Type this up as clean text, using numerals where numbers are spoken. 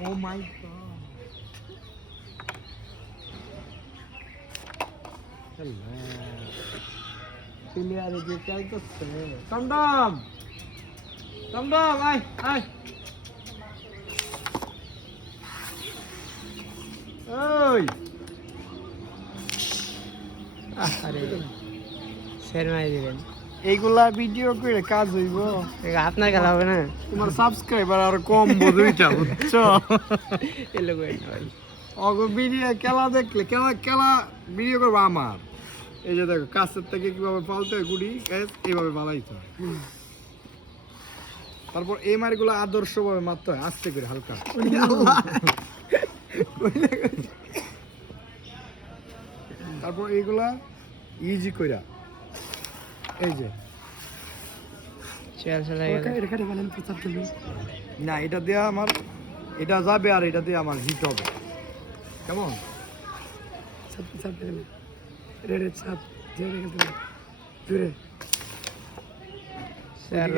ও মাই god প্লেয়ারে যে চাইতেছে দমদম দমদম আয় আয় ওই আরে শর্মাই দিলেন এইগুলা ভিডিও করে কাজ হইব আপনার খেলা হবে না তোমার সাবস্ক্রাইবার আর কম বুঝুইটা বুঝছো এই লোক ভাই অগো ভিডিও খেলা দেখলে খেলা খেলা ভিডিও করবো আমার এই যে দেখো কাছের থেকে কিভাবে পালতে হয় গুড়ি এইভাবে পালাইতে হয় তারপর এই মারগুলো আদর্শভাবে মারতে হয় আস্তে করে হালকা তারপর এইগুলা ইজি কইরা এই যে চল চল না এটা দিয়ে আমার এটা যাবে আর এটা দিয়ে আমার হিট হবে কেমন স্যার